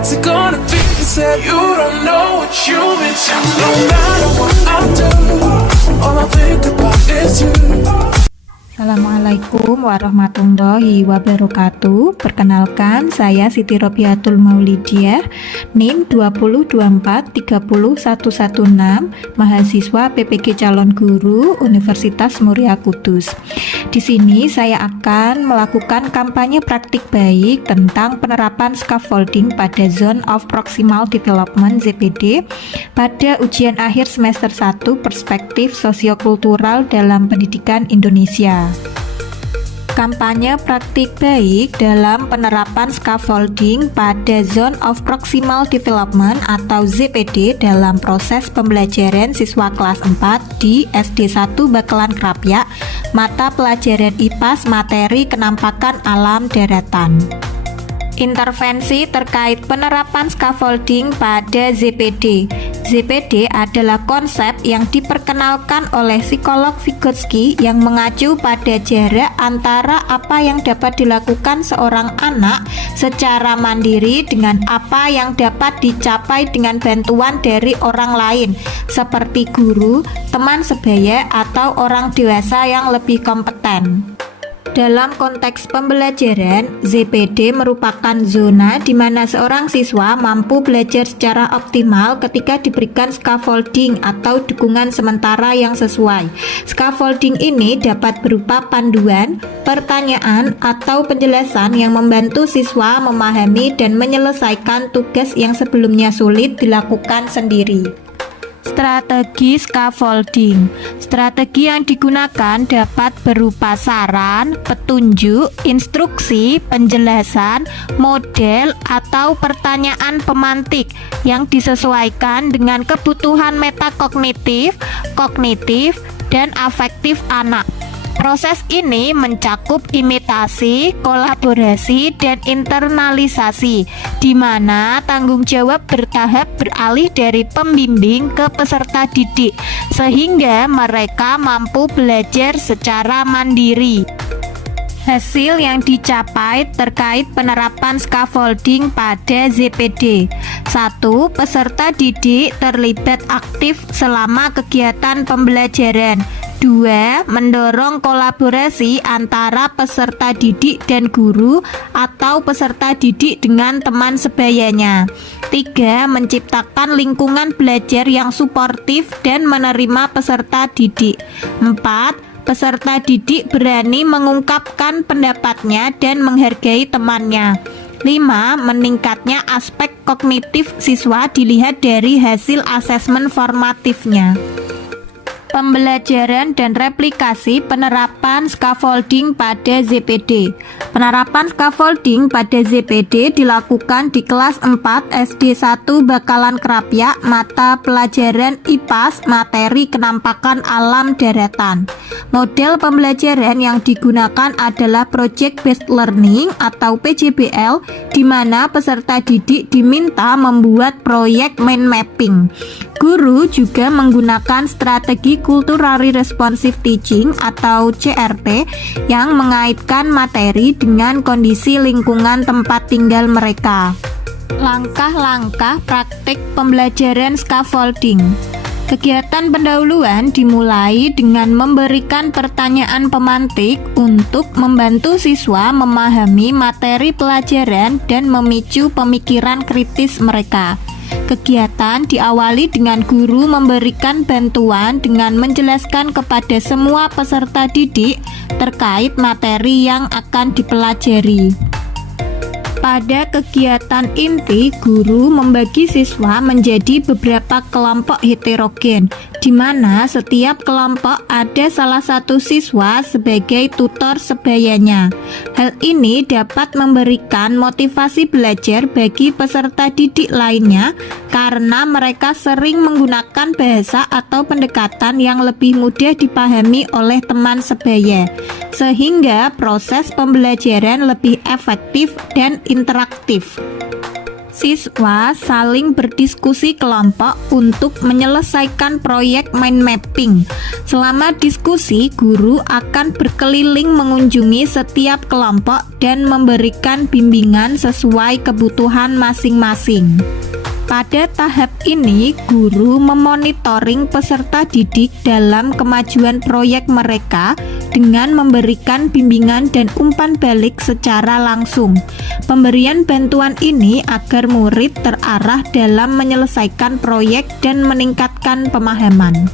What's it gonna be? You said you don't know what you've been through. No matter what I do, all I think about is you. Assalamualaikum warahmatullahi wabarakatuh. Perkenalkan, saya Siti Robiatul Maulidiah, NIM 202430116, mahasiswa PPG Calon Guru Universitas Muria Kudus. Di sini saya akan melakukan kampanye praktik baik tentang penerapan scaffolding pada Zone of Proximal Development (ZPD) pada ujian akhir semester 1 Perspektif Sosiokultural dalam Pendidikan Indonesia. Kampanye praktik baik dalam penerapan scaffolding pada Zone of Proximal Development atau ZPD dalam proses pembelajaran siswa kelas 4 di SD 1 Bakalan Krapyak, mata pelajaran IPAS materi kenampakan alam daratan. Intervensi terkait penerapan scaffolding pada ZPD. ZPD adalah konsep yang diperkenalkan oleh psikolog Vygotsky yang mengacu pada jarak antara apa yang dapat dilakukan seorang anak secara mandiri dengan apa yang dapat dicapai dengan bantuan dari orang lain, seperti guru, teman sebaya, atau orang dewasa yang lebih kompeten. Dalam konteks pembelajaran, ZPD merupakan zona di mana seorang siswa mampu belajar secara optimal ketika diberikan scaffolding atau dukungan sementara yang sesuai. Scaffolding ini dapat berupa panduan, pertanyaan, atau penjelasan yang membantu siswa memahami dan menyelesaikan tugas yang sebelumnya sulit dilakukan sendiri. Strategi scaffolding. Strategi yang digunakan dapat berupa saran, petunjuk, instruksi, penjelasan, model, atau pertanyaan pemantik yang disesuaikan dengan kebutuhan metakognitif, kognitif, dan afektif anak. Proses ini mencakup imitasi, kolaborasi, dan internalisasi, di mana tanggung jawab bertahap beralih dari pembimbing ke peserta didik, sehingga mereka mampu belajar secara mandiri. Hasil yang dicapai terkait penerapan scaffolding pada ZPD. 1. Peserta didik terlibat aktif selama kegiatan pembelajaran. 2. Mendorong kolaborasi antara peserta didik dan guru atau peserta didik dengan teman sebayanya. 3. Menciptakan lingkungan belajar yang suportif dan menerima peserta didik. 4. Peserta didik berani mengungkapkan pendapatnya dan menghargai temannya. 5. Meningkatnya aspek kognitif siswa dilihat dari hasil asesmen formatifnya. Pembelajaran dan replikasi penerapan scaffolding pada ZPD. Penerapan scaffolding pada ZPD dilakukan di kelas 4 SD 1 Bakalan Krapyak, mata pelajaran IPAS materi kenampakan alam daratan. Model pembelajaran yang digunakan adalah Project Based Learning atau PJBL, di mana peserta didik diminta membuat proyek mind mapping. Guru juga menggunakan strategi Culturally Responsive Teaching atau CRT yang mengaitkan materi dengan kondisi lingkungan tempat tinggal mereka. Langkah-langkah praktik pembelajaran scaffolding. Kegiatan pendahuluan dimulai dengan memberikan pertanyaan pemantik untuk membantu siswa memahami materi pelajaran dan memicu pemikiran kritis mereka. Kegiatan diawali dengan guru memberikan bantuan dengan menjelaskan kepada semua peserta didik terkait materi yang akan dipelajari. Pada kegiatan inti, guru membagi siswa menjadi beberapa kelompok heterogen, di mana setiap kelompok ada salah satu siswa sebagai tutor sebayanya. Hal ini dapat memberikan motivasi belajar bagi peserta didik lainnya karena mereka sering menggunakan bahasa atau pendekatan yang lebih mudah dipahami oleh teman sebaya, sehingga proses pembelajaran lebih efektif dan interaktif. Siswa saling berdiskusi kelompok untuk menyelesaikan proyek mind mapping. Selama diskusi, guru akan berkeliling mengunjungi setiap kelompok dan memberikan bimbingan sesuai kebutuhan masing-masing. Pada tahap ini, guru memonitoring peserta didik dalam kemajuan proyek mereka dengan memberikan bimbingan dan umpan balik secara langsung. Pemberian bantuan ini agar murid terarah dalam menyelesaikan proyek dan meningkatkan pemahaman.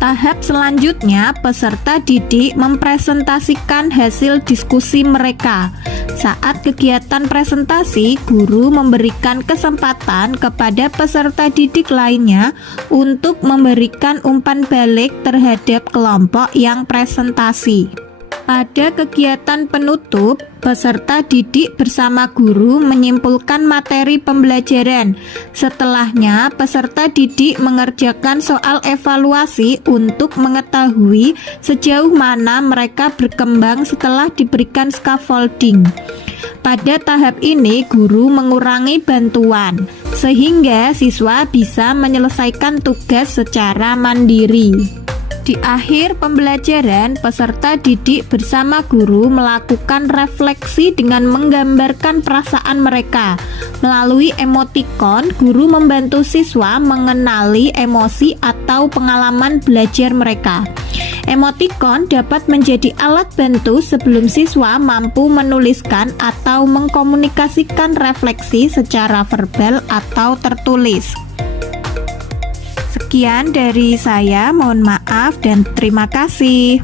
Tahap selanjutnya, peserta didik mempresentasikan hasil diskusi mereka. Saat kegiatan presentasi, guru memberikan kesempatan kepada peserta didik lainnya untuk memberikan umpan balik terhadap kelompok yang presentasi. Pada kegiatan penutup, peserta didik bersama guru menyimpulkan materi pembelajaran. Setelahnya, peserta didik mengerjakan soal evaluasi untuk mengetahui sejauh mana mereka berkembang setelah diberikan scaffolding. Pada tahap ini, guru mengurangi bantuan, sehingga siswa bisa menyelesaikan tugas secara mandiri. Di akhir pembelajaran, peserta didik bersama guru melakukan refleksi dengan menggambarkan perasaan mereka. Melalui emotikon, guru membantu siswa mengenali emosi atau pengalaman belajar mereka. Emotikon dapat menjadi alat bantu sebelum siswa mampu menuliskan atau mengkomunikasikan refleksi secara verbal atau tertulis. Sekian dari saya, mohon maaf dan terima kasih.